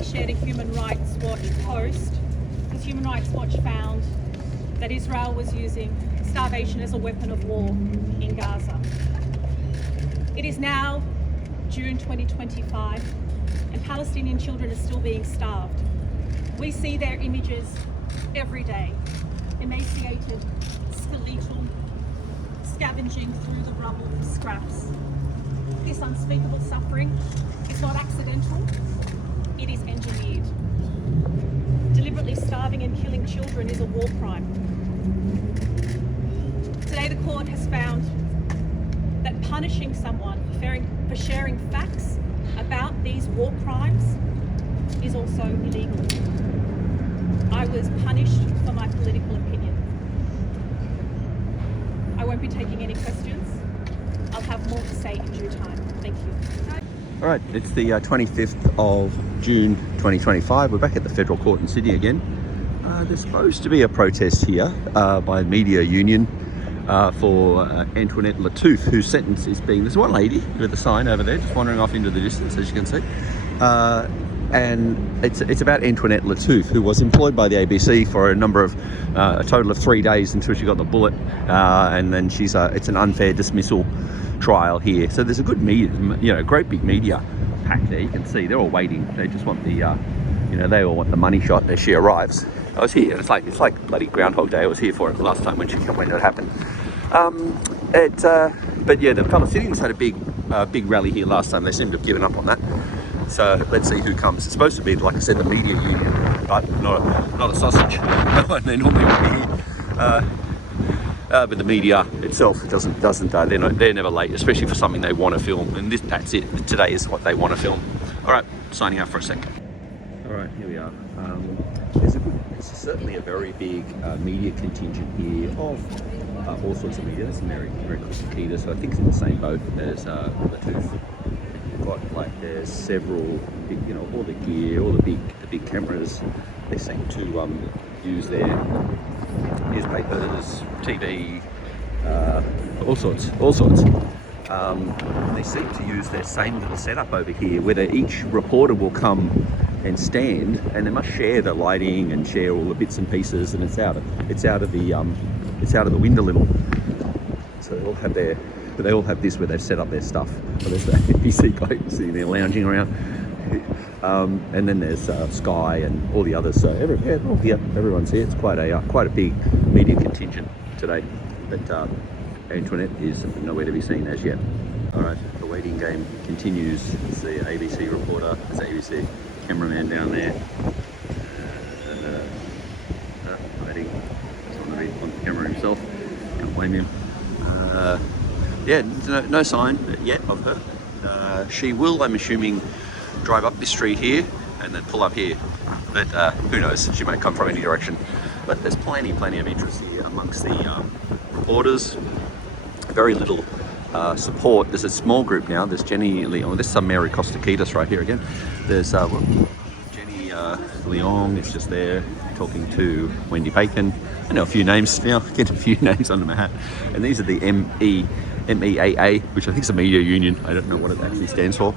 I shared a Human Rights Watch post, because Human Rights Watch found that Israel was using starvation as a weapon of war in Gaza. It is now June 2025, and Palestinian children are still being starved. We see their images every day, emaciated, skeletal, scavenging through the rubble for scraps. This unspeakable suffering is not accidental, it is engineered. Deliberately starving and killing children is a war crime. Today the court has found that punishing someone for sharing facts about these war crimes is also illegal. I was punished for my political opinion. I won't be taking any questions. I'll have more to say in due time. Thank you. All right, it's the 25th of June 2025. We're back at the Federal Court in Sydney again. There's supposed to be a protest here by Media Union for Antoinette Lattouf, whose sentence is being... There's one lady with a sign over there just wandering off into the distance, as you can see. And it's about Antoinette Lattouf, who was employed by the ABC for a total of 3 days until she got the bullet, and then it's an unfair dismissal trial here. So there's a good media, great big media pack there. You can see they're all waiting. They just want the, they all want the money shot as she arrives. I was here. It's like bloody Groundhog Day. I was here for it last time when it happened. But yeah, the Palestinians had a big rally here last time. They seem to have given up on that. So let's see who comes. It's supposed to be, like I said, the media union, but not a sausage. They normally would be here. But the media itself doesn't. They're never late, especially for something they want to film. And that's it. Today is what they want to film. All right, signing out for a second. All right, here we are. There's certainly a very big media contingent here of all sorts of media. There's Mary Christakita, so I think it's in the same boat as Lattouf. There's several, all the gear, all the big cameras. They seem to use their newspapers, TV, all sorts. They seem to use their same little setup over here, where each reporter will come and stand, and they must share the lighting and share all the bits and pieces, and it's out of the wind a little. So they all have this where they've set up their stuff. So there's the ABC guy sitting there lounging around, and then there's Sky and all the others. So everyone's here. It's quite a big media contingent today. But Antoinette is nowhere to be seen as yet. All right, the waiting game continues. It's the ABC reporter. It's the ABC cameraman down there. Waiting. Doesn't want to be on the camera himself. Can't blame him. No sign yet of her. She will, I'm assuming, drive up this street here and then pull up here. But who knows? She might come from any direction. But there's plenty of interest here amongst the reporters. Very little support. There's a small group now. There's Jenny Leong. There's some Mary Christakita right here again. There's Jenny Leong is just there talking to Wendy Bacon. I know a few names now. Get a few names under my hat. And these are the MEAA, which I think is a media union. I don't know what it actually stands for.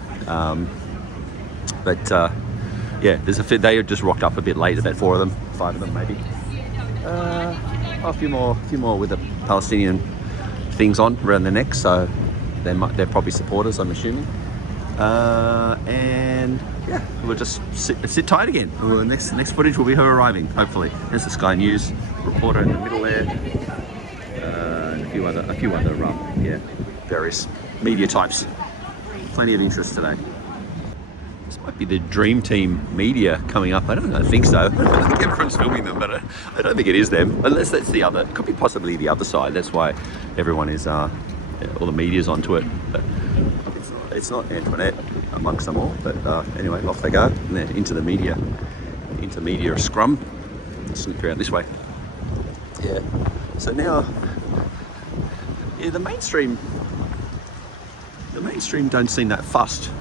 They just rocked up a bit late. About 4 of them, 5 of them maybe. A few more with the Palestinian things on around their necks, so they're probably supporters, I'm assuming. We'll just sit tight again. The next footage will be her arriving, hopefully. There's the Sky News reporter in the middle there, and a few other various media types. Plenty of interest today. This might be the Dream Team media coming up. I don't think so. I think everyone's filming them, but I don't think it is them. Unless that's the other. It could be possibly the other side. That's why everyone is, all the media's onto it. But it's not Antoinette amongst them all. But anyway, off they go. And then into the media. Intermedia scrum. Slip around this way. Yeah. So now, the mainstream don't seem that fussed.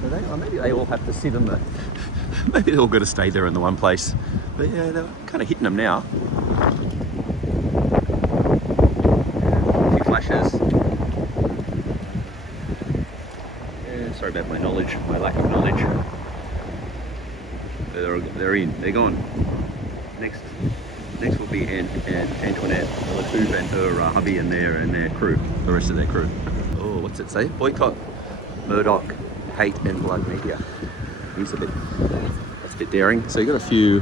So maybe they all have to sit in maybe they're all got to stay there in the one place. But yeah, they're kind of hitting them now. A few flashes. Yeah, sorry about my lack of knowledge. They're in. They're gone. Next will be Antoinette Lattouf and her hubby and their crew. The rest of their crew. Oh, what's it say? Boycott Murdoch, hate and blood media. That's a bit daring. So you got a few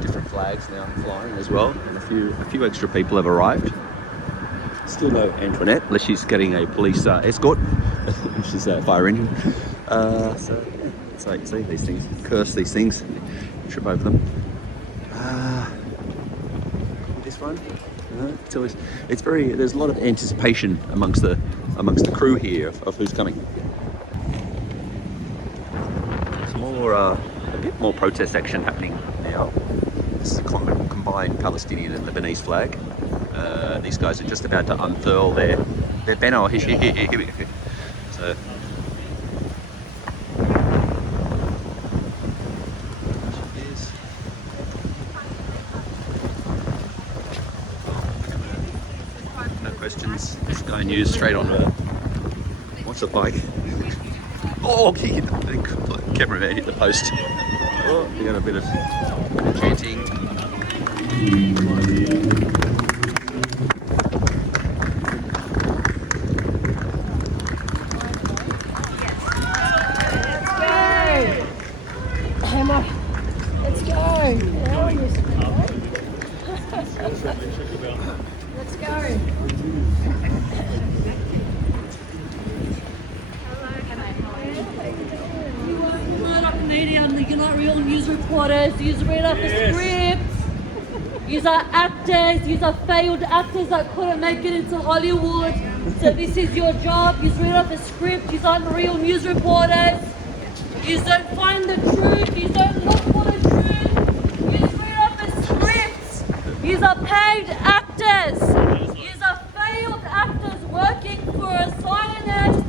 different flags now flying as well, and a few extra people have arrived. Still no Antoinette, unless she's getting a police escort. She's a fire engine. So you see these things, curse these things, trip over them. This one, it's very. There's a lot of anticipation amongst the crew here of who's coming. There's a bit more protest action happening now. This is a combined Palestinian and Lebanese flag. These guys are just about to unfurl their banner. Oh, here we go. So. Questions. Sky News straight on her. What's it like? Oh, he hit the cameraman hit the post. Oh, we got a bit of chanting. Let's go. Let's go. Media, you're not real news reporters. You read off the scripts. You are actors. You are failed actors that couldn't make it into Hollywood. So this is your job. You read off the script. You aren't real news reporters. You don't find the truth. You don't look for the truth. You read off the scripts. You are paid actors. You are failed actors working for a Zionist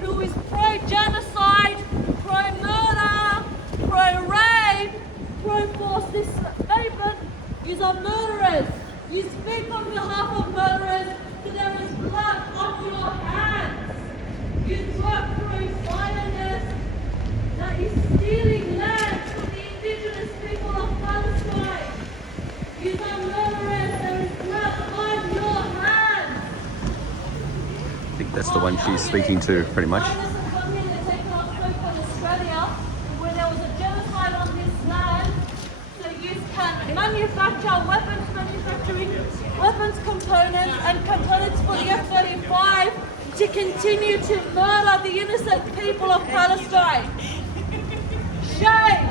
who is pro-genocide, pro-murder, pro-rape, pro-forced displacement. You are murderers. You speak on behalf of murderers, so there is blood on your hands. You work for a Zionist that is stealing land from the indigenous people of Palestine. You are murderers. There is blood on your hands. I think that's the one she's speaking to, pretty much. Manufacture weapons components and components for the F-35 to continue to murder the innocent people of Palestine. Shame!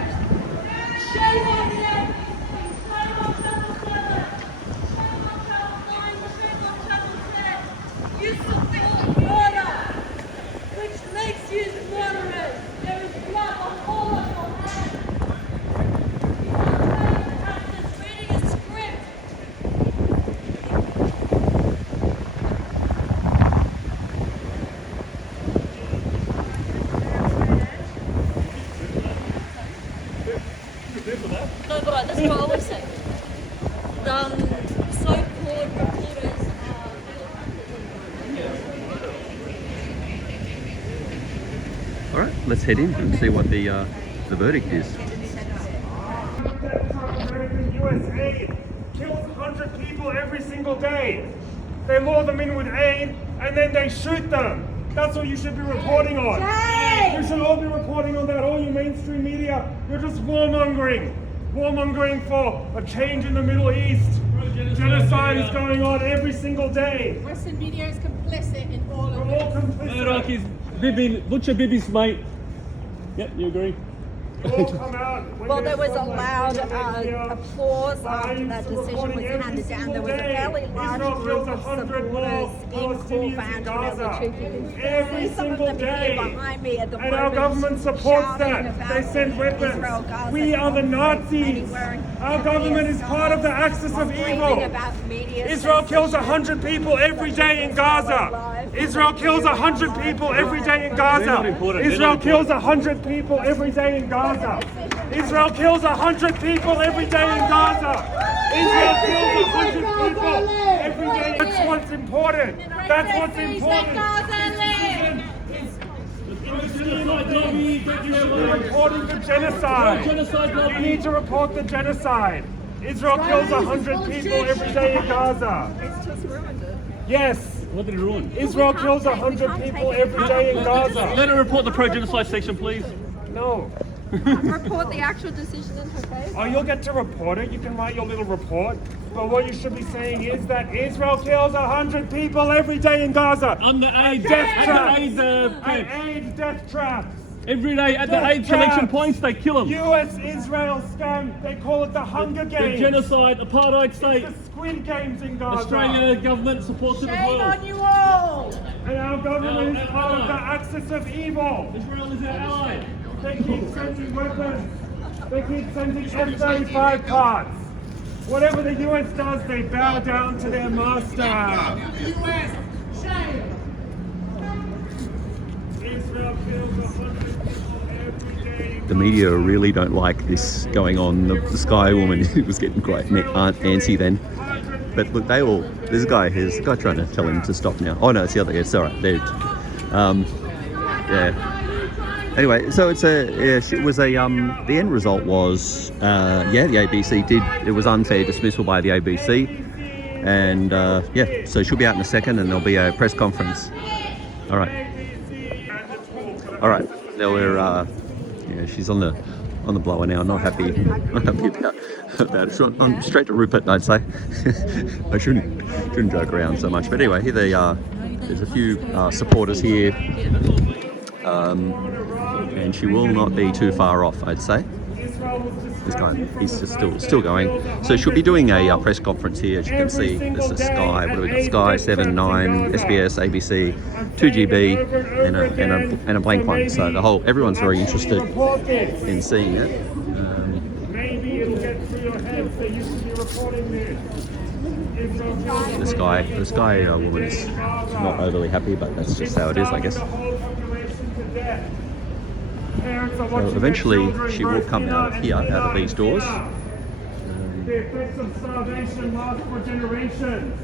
Shame on the NBC, shame on Channel 7, shame on Channel 9, shame on Channel 10. You support murder, which makes you murderers. There is blood on all of your hands. No, but that's what I always say. So-called reporters All right, let's head in and see what the verdict is. US aid kills 100 people every single day. They lure them in with aid and then they shoot them. That's what you should be reporting on. You should all be reporting on that. All you mainstream media, you're just warmongering. Warmongering for a change in the Middle East. Genocide is going on every single day. Western media is complicit in all of We're all this. complicit. Murdoch is Butcher Bibi's mate. Yep, you agree? You all come out. Well, there was a loud applause after that decision was handed down. There was a fairly large group of supporters in court for Antoinette Lattouf. You can see some of them here behind me at the moment. And our government supports that. They send weapons. We are the Nazis. Our government is part of the axis of evil. Israel kills 100 people every day in Gaza. Israel kills 100 people every day in Gaza. Israel kills 100 people every day in Gaza. Israel kills 100 people every day in Gaza. Israel kills 100 people every day. That's what's important. That's what's important. In Genocide lobby, You're reporting the genocide. Genocide lobby. You need to report the genocide. Israel kills 100 people every day in Gaza. It's just ruined it. Yes, What did it ruin? Israel kills 100 people every day in Gaza. Let her report the pro-genocide section, please. No. Report the actual decision in her face. Oh, you'll get to report it. You can write your little report. But what you should be saying is that Israel kills 100 people every day in Gaza. On the aid, Death traps. camps. At aid death traps. Every day at the Death aid collection traps. points, they kill them. US-Israel scam. They call it the Hunger The Games. genocide, apartheid state. The Squid Games in Gaza. Australia government supports it as Shame well. on you all! And our government is Our part of the ally. axis of evil. Israel is our ally. They keep sending weapons. They keep sending F-35 parts. Whatever the US does, they bow down to their master. Israel kills 100 people every day. The media really don't like this going on. The Sky woman was getting quite antsy then. But look, there's a guy trying to tell him to stop now. Oh no, it's the other guy. It's all right. There. Yeah. Anyway, so it was the end result was, the ABC it was unfair dismissal by the ABC. And so she'll be out in a second and there'll be a press conference. All right. Now we're, she's on the blower now. Not happy about it. So I'm straight to Rupert, I'd say. I shouldn't joke around so much. But anyway, here they are. There's a few supporters here, and she will not be too far off, I'd say. This guy, he's just still going. So she'll be doing a press conference here. As you can see, there's a Sky. What do we got? Sky 7, 9, SBS, ABC, 2GB, and a blank one. So everyone's very interested in seeing it. Maybe it'll get through your heads that you should be reporting this. The Sky woman is not overly happy, but that's just how it is, I guess. So eventually she will come out of here, out of these doors. The effects of starvation last for generations.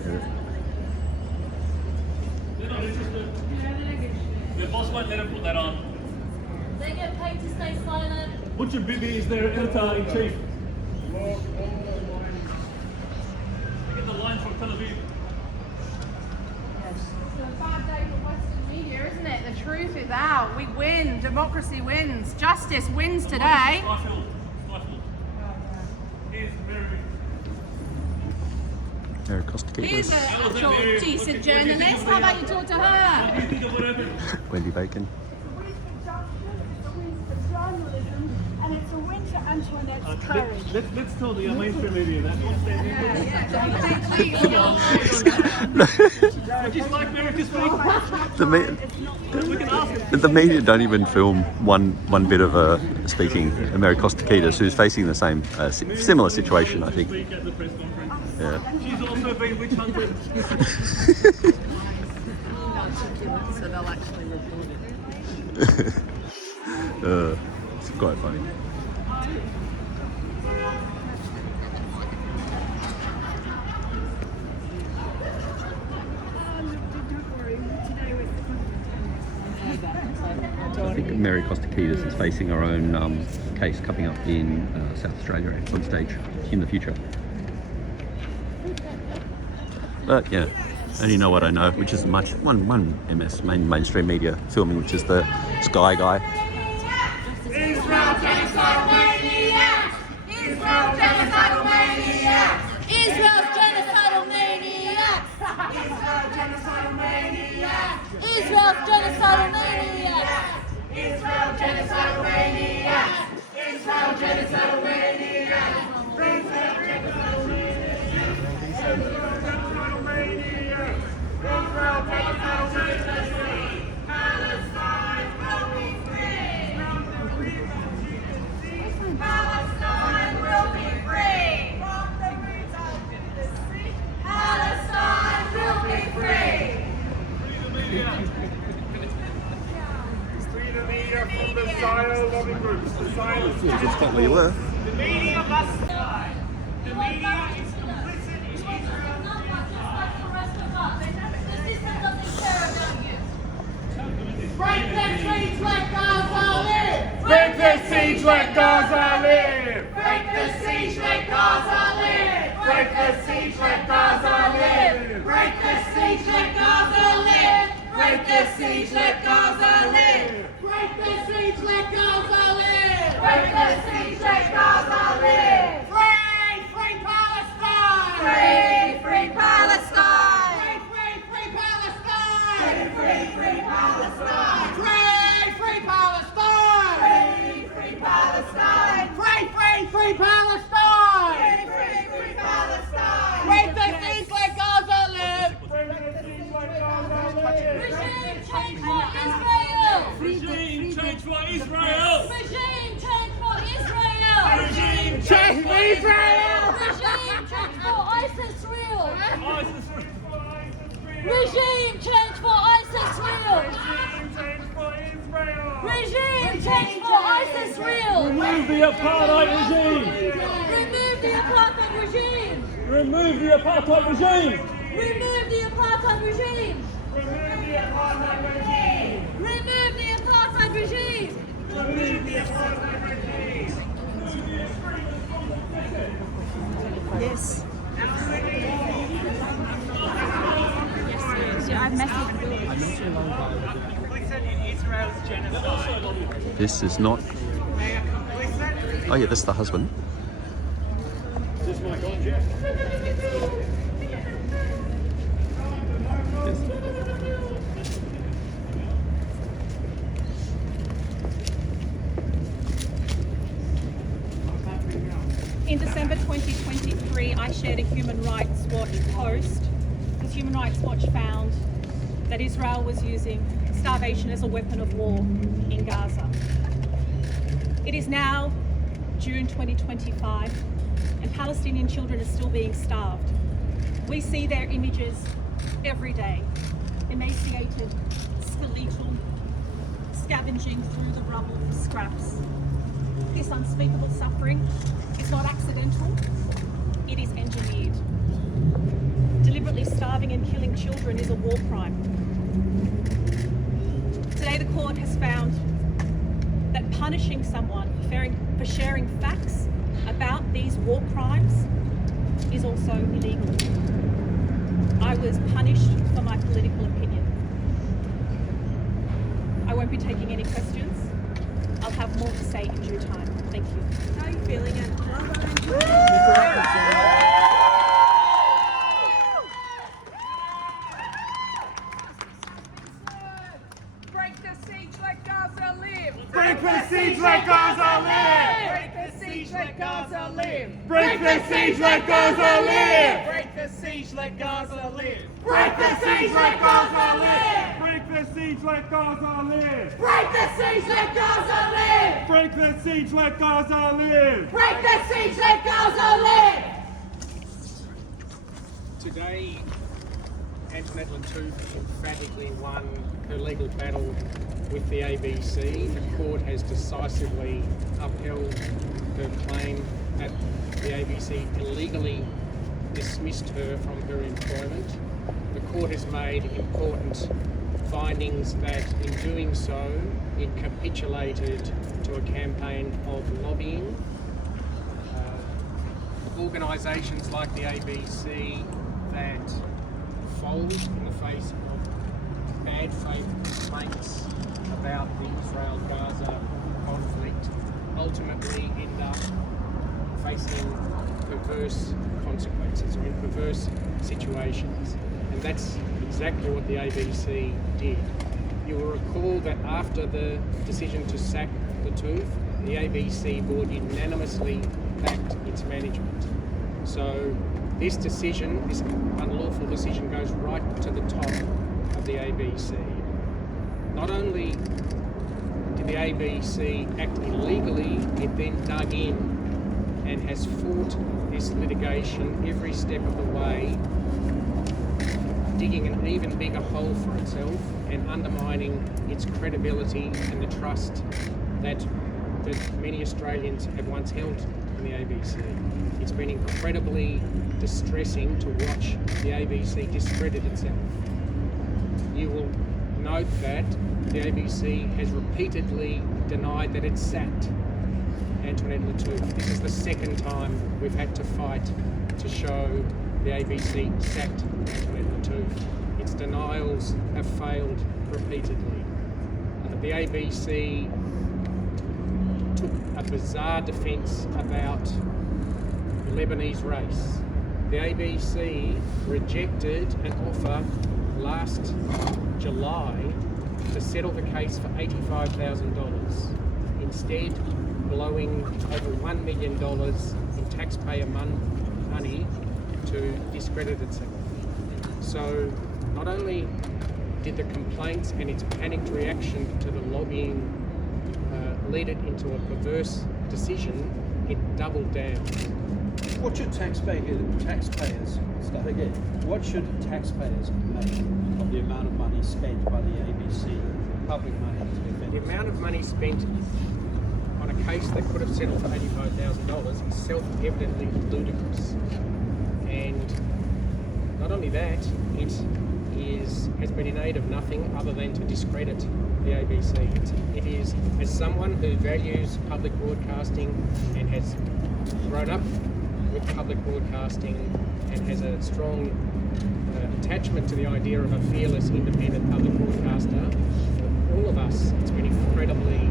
The boss won't let him put that on. They get paid to stay silent. Butcher Bibi is their editor-in-chief. Get the line from Tel Aviv. It's a bad day for Western media, isn't it? The truth is out. We win. Democracy wins. Justice wins today. Stifled. Here's Mary Costa Here's a actual decent journalist. How about you talk to her? Wendy Bacon. And it's a win for Antoinette's courage. Let's tell the mainstream media that. Would you like Mary to speak? The media don't even film one bit of her speaking. Mary Costa-Ketis, who's facing the same similar situation, I think. Speak at the press conference. Yeah. She's also been witch hunted. So they'll actually report it. It's quite funny. I think Mary Costa-Ketis is facing her own case coming up in South Australia at some stage in the future. But yeah, I only know what I know, which isn't much. One mainstream media filming, which is the Sky guy. Israel genocidal maniacs! Israel genocidal maniacs! Israel genocidal maniacs! Israel genocidal maniacs! Israel's genocidal maniacs! Israel genocidal maniacs! Israel genocidal maniacs! Palestine will be free! Palestine will be free! From the roots of the sea! Palestine will be free! Free the media from the Zionist lobby groups. The Zionists. Just got where you were. The media must die. The media is complicit in Israel. The system doesn't care about you. Break the siege, let Gaza live! Break the siege, let Gaza live! Break the siege, let Gaza live! Break the siege, let Gaza live! Break the siege, let Gaza live! Break the siege, let Gaza live! Break the siege, let Gaza live! Break the siege, let Gaza live! Free, free Palestine! Free, free Palestine! Free, free Palestine! Free, free Palestine! Free, free Palestine! Free, free Palestine! Free, free Palestine! Free, free Palestine! Break the siege, let Gaza live! Break the siege, let Gaza live! Regime change for Israel! Regime change for Israel! Regime change for Israel! Regime Change for Israel! Regime change for ISIS real! ISIS Regime change for ISIS real! Change for Israel! Regime change for ISIS real! Remove the apartheid regime! Remove the apartheid regime! Remove the apartheid regime! Remove the apartheid regime! Remove the apartheid regime! Remove the apartheid regime! Remove the apartheid regime! This is not. Oh yeah, this is the husband. This is my contract. In December 2023, I shared a Human Rights Watch post because Human Rights Watch found that Israel was using starvation as a weapon of war in Gaza. It is now June 2025 and Palestinian children are still being starved. We see their images every day, emaciated, skeletal, scavenging through the rubble for scraps. This unspeakable suffering is not accidental, it is engineered. Deliberately starving and killing children is a war crime. Today the court has found that punishing someone for sharing facts about these war crimes is also illegal. I was punished for my political opinion. I won't be taking any questions. I'll have more to say in due time. Thank you. How are you feeling, Break the siege, let Gaza live! Break the siege, let Gaza live! Break the siege, let Gaza live! Break the siege, let Gaza live! Break the siege, let Gaza live! Break the siege, let Gaza live! Break the siege, let Gaza live! Break the siege, let Gaza live! Break the siege, let Gaza live! Break the siege, let Gaza live! Today, Antoinette Lattouf emphatically won her legal battle with the ABC. The court has decisively upheld her claim that the ABC illegally dismissed her from her employment. The court has made important findings that in doing so, it capitulated to a campaign of lobbying. Organisations like the ABC that fold in the face of bad faith complaints about the Israel-Gaza conflict ultimately end up facing perverse consequences or in perverse situations. And that's exactly what the ABC did. You will recall that after the decision to sack Lattouf, the ABC board unanimously backed its management. So this decision, this unlawful decision, goes right to the top of the ABC. Not only did the ABC act illegally, it then dug in and has fought this litigation every step of the way, digging an even bigger hole for itself and undermining its credibility and the trust that many Australians have once held in the ABC. It's been incredibly distressing to watch the ABC discredit itself. You will note that the ABC has repeatedly denied that it sacked Antoinette Lattouf. This is the second time we've had to fight to show the ABC sacked Antoinette Lattouf. Its denials have failed repeatedly. The ABC took a bizarre defence about Lebanese race. The ABC rejected an offer last July to settle the case for $85,000, instead blowing over $1 million in taxpayer money to discredit itself. So not only did the complaints and its panicked reaction to the lobbying lead it into a perverse decision, it doubled down. What should taxpayers start again? What should taxpayers make of the amount of money spent by the ABC, public money to defend? The amount of money spent on a case that could have settled for $85,000 is self-evidently ludicrous. And not only that, it has been in aid of nothing other than to discredit the ABC. It is, as someone who values public broadcasting and has grown up with public broadcasting and has a strong attachment to the idea of a fearless, independent public broadcaster, for all of us, it's been incredibly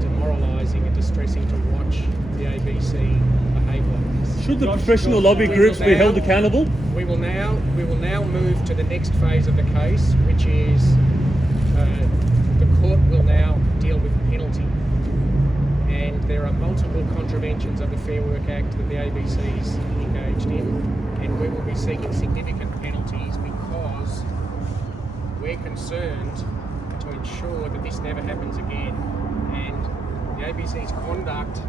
demoralising and distressing to watch the ABC behave like this. Should the professional lobby groups be held accountable? We will now move to the next phase of the case, which is the court will now deal with penalty. And there are multiple contraventions of the Fair Work Act that the ABC is engaged in, and we will be seeking significant penalties because we're concerned to ensure that this never happens again. And the ABC's conduct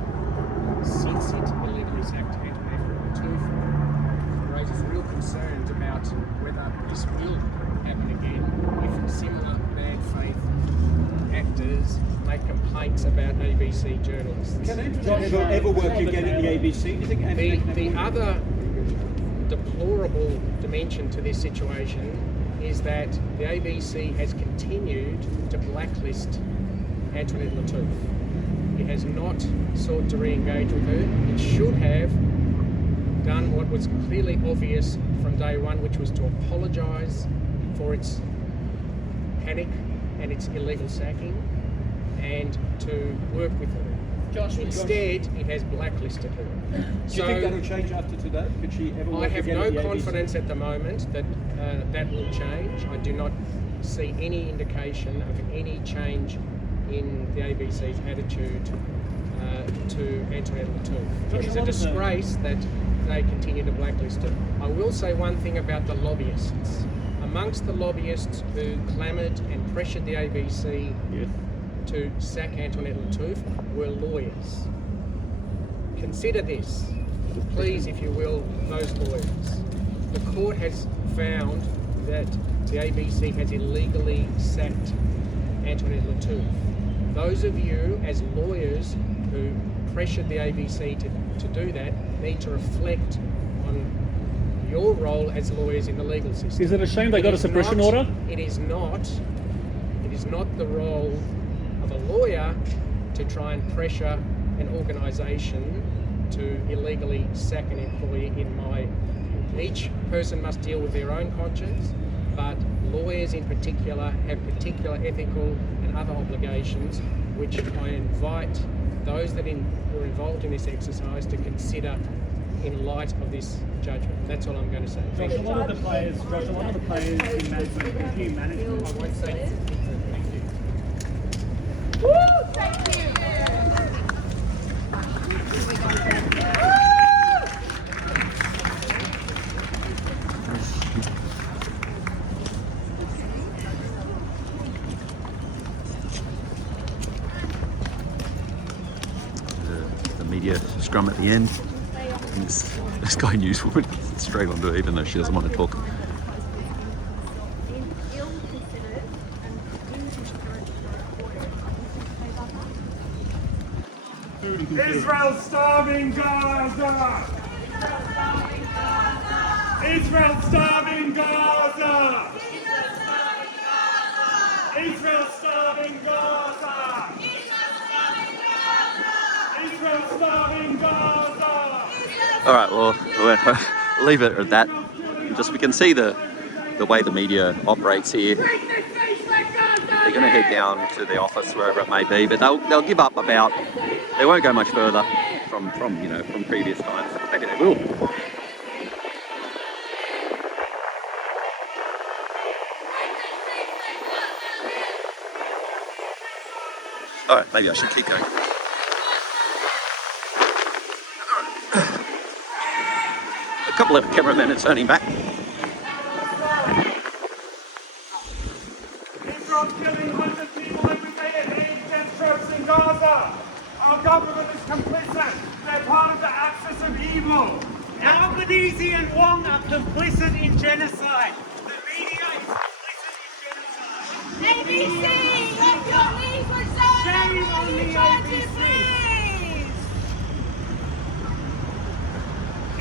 since it illegally sacked Antoinette Lattouf raises real concerns about whether this will happen again if similar bad faith actors make complaints about ABC journalists. Can Antoinette ever work again at the ABC? Do you think The other deplorable dimension to this situation is that the ABC has continued to blacklist Antoinette Lattouf. It has not sought to re-engage with her. It should have done what was clearly obvious from day one, which was to apologise for its panic and its illegal sacking and to work with her. Instead, it has blacklisted her. Do you think that will change after today? Could she ever work I have again no at the confidence ABC? at the moment that that will change. I do not see any indication of any change in the ABC's attitude to Antoinette Lattouf. It is a disgrace that they continue to blacklist her. I will say one thing about the lobbyists. Amongst the lobbyists who clamoured and pressured the ABC to sack Antoinette Lattouf were lawyers. Consider this, please, if you will, those lawyers. The court has found that the ABC has illegally sacked Antoinette Lattouf. Those of you as lawyers who pressured the ABC to do that need to reflect on your role as lawyers in the legal system. Is it a shame they got a suppression order? It is not the role of a lawyer to try and pressure an organisation to illegally sack an employee each person must deal with their own conscience, but lawyers in particular have particular ethical and other obligations, which I invite those that were involved in this exercise to consider in light of this judgment. That's all I'm going to say. Josh, a lot of the players in management, team management, I won't say anything. Thank you. Woo! Thank you. The media scrum at the end. And this Sky News woman straight onto it, even though she doesn't want to talk. Israel's starving Gaza! Israel's starving Gaza! Israel's starving starving Gaza! Israel starving Gaza! All right, well, we'll leave it at that. Just we can see the way the media operates here. They're going to head down to the office, wherever it may be, but they'll give up about. They won't go much further from previous times. Maybe they will. All right, maybe I should keep going. A couple of cameramen are turning back. Israel's killing hundreds of people every day at aid against troops in Gaza. Our government is complicit. They're part of the axis of evil. Albanese and Wong are complicit in genocide. The media is complicit in genocide. ABC, let your leave resign. Shame on the ABC.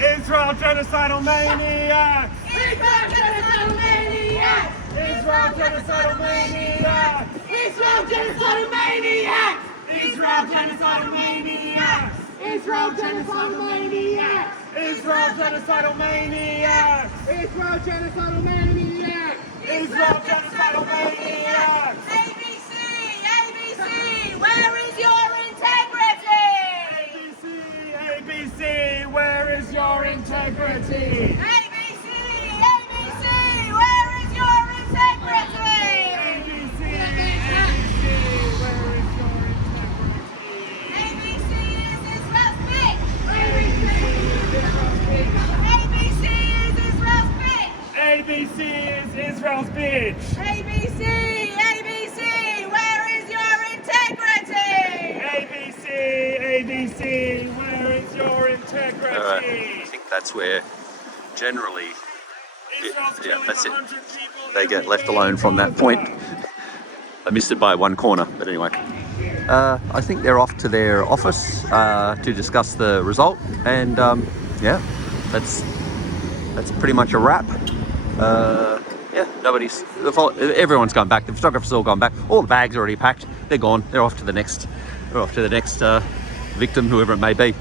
Israel genocidal maniacs! Israel genocidal maniacs. Israel genocidal maniacs! Israel genocidal maniacs. Israel genocidal maniacs! Israel genocidal maniacs. Israel genocidal maniacs! Israel genocidal maniacs. Israel genocidal maniacs! ABC, ABC, where is your integrity? ABC, where is your integrity? ABC, ABC, where is your integrity? ABC, where is your integrity? ABC is Israel's bitch. ABC is Israel's bitch. ABC is Israel's bitch. ABC, ABC, where is your integrity? ABC, ABC, where is your integrity? I think that's where generally, that's it. They get left alone from that point. I missed it by one corner, but anyway. I think they're off to their office to discuss the result, and yeah, that's pretty much a wrap. Yeah, everyone's gone back. The photographers all gone back. All the bags are already packed. They're gone. They're off to the next victim, whoever it may be.